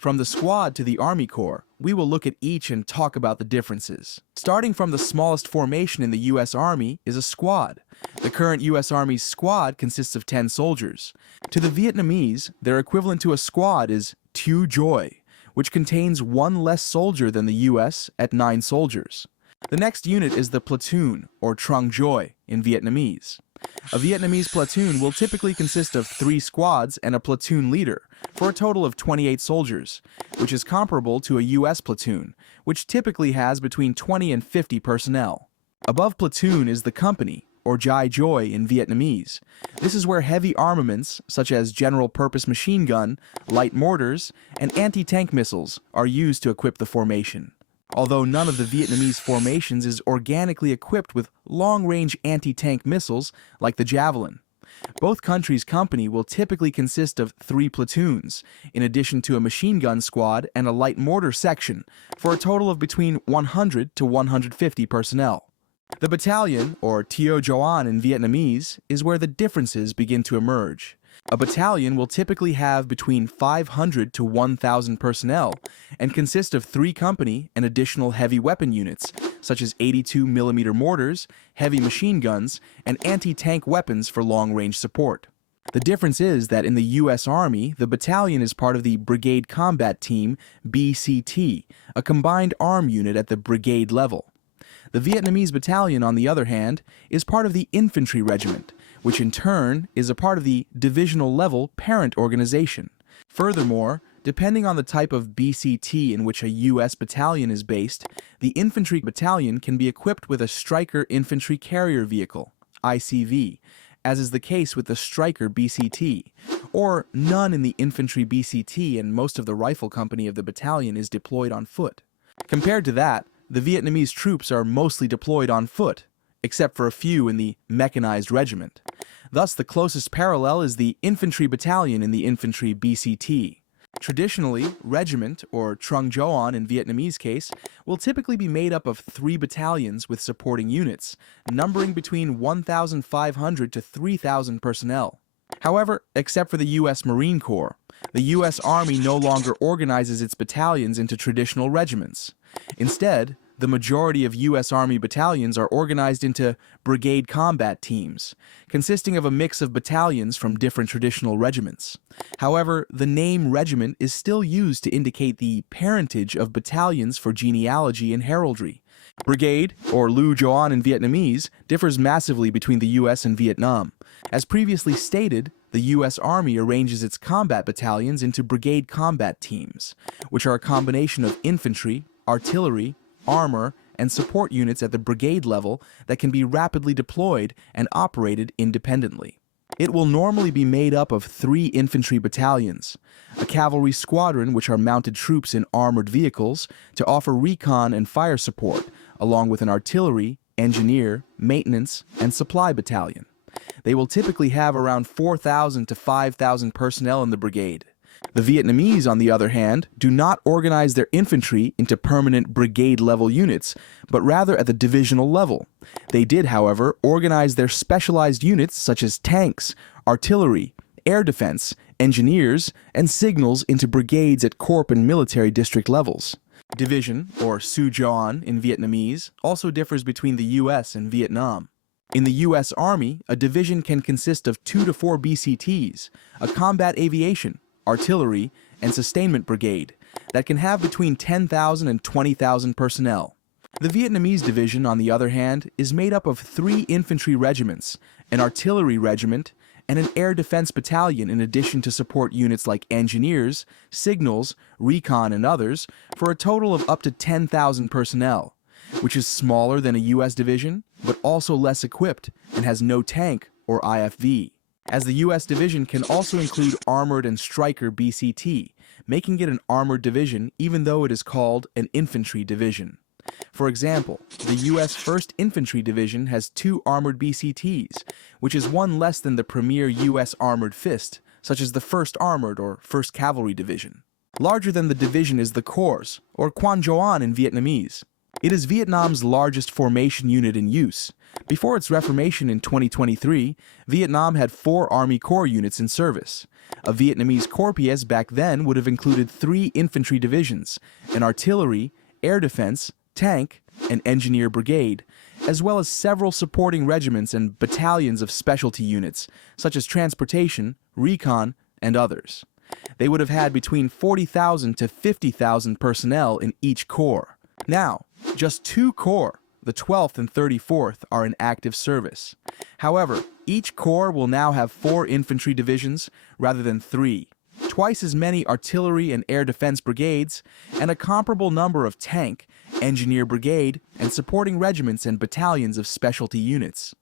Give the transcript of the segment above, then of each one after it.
From the squad to the Army Corps, we will look at each and talk about the differences. Starting from the smallest formation in the U.S. Army is a squad. The current U.S. Army's squad consists of 10 soldiers. To the Vietnamese, their equivalent to a squad is Two Joy, which contains one less soldier than the U.S. at 9 soldiers. The next unit is the platoon, or Trung Joy in Vietnamese. A Vietnamese platoon will typically consist of 3 squads and a platoon leader, for a total of 28 soldiers, which is comparable to a U.S. platoon, which typically has between 20 and 50 personnel. Above platoon is the company, or Giai Joy in Vietnamese. This is where heavy armaments, such as general-purpose machine gun, light mortars, and anti-tank missiles, are used to equip the formation. Although none of the Vietnamese formations is organically equipped with long-range anti-tank missiles like the Javelin. Both countries' company will typically consist of 3 platoons, in addition to a machine gun squad and a light mortar section, for a total of between 100 to 150 personnel. The battalion, or Tio Joan in Vietnamese, is where the differences begin to emerge. A battalion will typically have between 500 to 1,000 personnel and consist of 3 company and additional heavy weapon units, such as 82mm mortars, heavy machine guns, and anti-tank weapons for long-range support. The difference is that in the U.S. Army, the battalion is part of the Brigade Combat Team, BCT, a combined arm unit at the brigade level. The Vietnamese battalion, on the other hand, is part of the Infantry Regiment, which in turn is a part of the divisional level parent organization. Furthermore, depending on the type of BCT in which a U.S. battalion is based, the Infantry Battalion can be equipped with a Stryker Infantry Carrier Vehicle, ICV, as is the case with the Stryker BCT, or none in the Infantry BCT, and most of the rifle company of the battalion is deployed on foot. Compared to that, the Vietnamese troops are mostly deployed on foot, except for a few in the mechanized regiment. Thus, the closest parallel is the Infantry Battalion in the Infantry BCT. Traditionally, regiment, or Trung Joan in Vietnamese case, will typically be made up of 3 battalions with supporting units, numbering between 1,500 to 3,000 personnel. However, except for the U.S. Marine Corps, the U.S. Army no longer organizes its battalions into traditional regiments. Instead, the majority of U.S. Army battalions are organized into Brigade Combat Teams, consisting of a mix of battalions from different traditional regiments. However, the name regiment is still used to indicate the parentage of battalions for genealogy and heraldry. Brigade, or Lu Joan in Vietnamese, differs massively between the U.S. and Vietnam. As previously stated, the U.S. Army arranges its combat battalions into Brigade Combat Teams, which are a combination of infantry, artillery, armor, and support units at the brigade level that can be rapidly deployed and operated independently. It will normally be made up of 3 infantry battalions, a cavalry squadron which are mounted troops in armored vehicles to offer recon and fire support, along with an artillery, engineer, maintenance, and supply battalion. They will typically have around 4,000 to 5,000 personnel in the brigade. The Vietnamese, on the other hand, do not organize their infantry into permanent brigade-level units, but rather at the divisional level. They did, however, organize their specialized units such as tanks, artillery, air defense, engineers, and signals into brigades at corps and military district levels. Division, or Su Joan in Vietnamese, also differs between the U.S. and Vietnam. In the U.S. Army, a division can consist of 2 to 4 BCTs, a combat aviation, artillery, and sustainment brigade that can have between 10,000 and 20,000 personnel. The Vietnamese division, on the other hand, is made up of 3 infantry regiments, an artillery regiment, and an air defense battalion in addition to support units like engineers, signals, recon, and others, for a total of up to 10,000 personnel, which is smaller than a U.S. division, but also less equipped and has no tank or IFV. As the U.S. division can also include Armored and Stryker BCT, making it an armored division even though it is called an infantry division. For example, the U.S. 1st Infantry Division has 2 armored BCTs, which is one less than the premier U.S. Armored Fist, such as the 1st Armored or 1st Cavalry Division. Larger than the division is the corps, or Quan Joan in Vietnamese. It is Vietnam's largest formation unit in use. Before its reformation in 2023, Vietnam had 4 Army Corps units in service. A Vietnamese corps back then would have included 3 infantry divisions, an artillery, air defense, tank, and engineer brigade, as well as several supporting regiments and battalions of specialty units, such as transportation, recon, and others. They would have had between 40,000 to 50,000 personnel in each corps. Now, just 2 corps, the 12th and 34th, are in active service. However, each corps will now have 4 infantry divisions rather than 3, twice as many artillery and air defense brigades, and a comparable number of tank, engineer brigade, and supporting regiments and battalions of specialty units.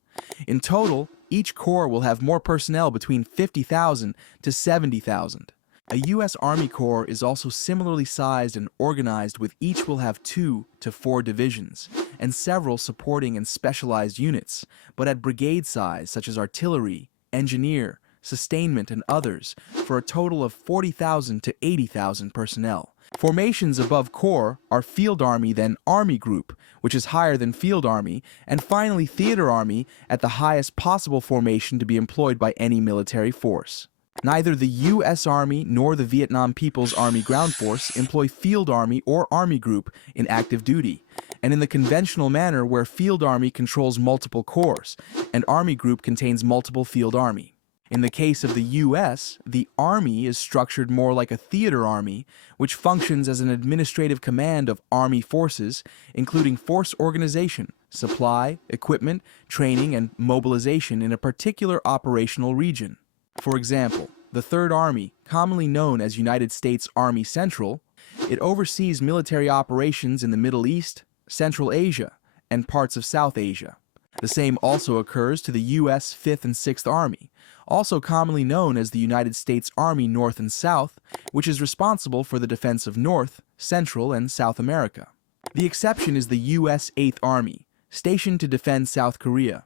In total, each corps will have more personnel between 50,000 to 70,000. A U.S. Army Corps is also similarly sized and organized, with each will have 2 to 4 divisions and several supporting and specialized units, but at brigade size such as artillery, engineer, sustainment, and others, for a total of 40,000 to 80,000 personnel. Formations above Corps are Field Army, then Army Group, which is higher than Field Army, and finally Theater Army at the highest possible formation to be employed by any military force. Neither the U.S. Army nor the Vietnam People's Army Ground Force employ Field Army or Army Group in active duty, and in the conventional manner where Field Army controls multiple corps, and Army Group contains multiple Field Army. In the case of the U.S., the Army is structured more like a theater army, which functions as an administrative command of Army forces, including force organization, supply, equipment, training, and mobilization in a particular operational region. For example, the Third Army, commonly known as United States Army Central, it oversees military operations in the Middle East, Central Asia, and parts of South Asia. The same also occurs to the U.S. 5th and 6th Army, also commonly known as the United States Army North and South, which is responsible for the defense of North, Central, and South America. The exception is the U.S. 8th Army, stationed to defend South Korea.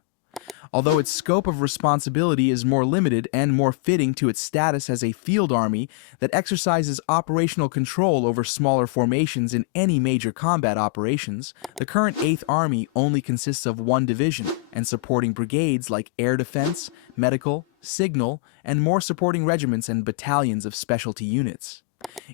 Although its scope of responsibility is more limited and more fitting to its status as a field army that exercises operational control over smaller formations in any major combat operations, the current 8th Army only consists of 1 division and supporting brigades like air defense, medical, signal, and more supporting regiments and battalions of specialty units.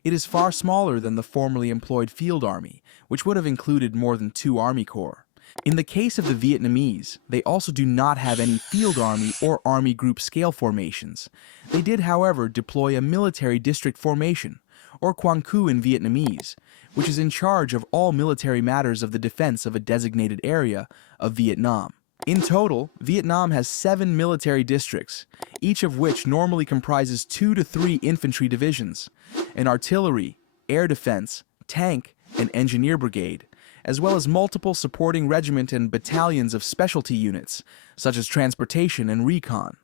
It is far smaller than the formerly employed Field Army, which would have included more than 2 Army Corps. In the case of the Vietnamese, they also do not have any Field Army or Army Group scale formations. They did, however, deploy a military district formation, or Quang Cu in Vietnamese, which is in charge of all military matters of the defense of a designated area of Vietnam. In total, Vietnam has 7 military districts, each of which normally comprises 2 to 3 infantry divisions, an artillery, air defense, tank, and engineer brigade, as well as multiple supporting regiment and battalions of specialty units, such as transportation and recon.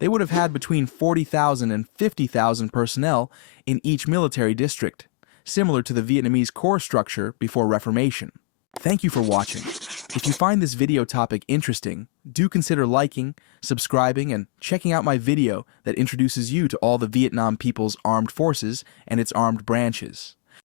They would have had between 40,000 and 50,000 personnel in each military district, similar to the Vietnamese Corps structure before Reformation. Thank you for watching. If you find this video topic interesting, do consider liking, subscribing, and checking out my video that introduces you to all the Vietnam People's Armed Forces and its armed branches.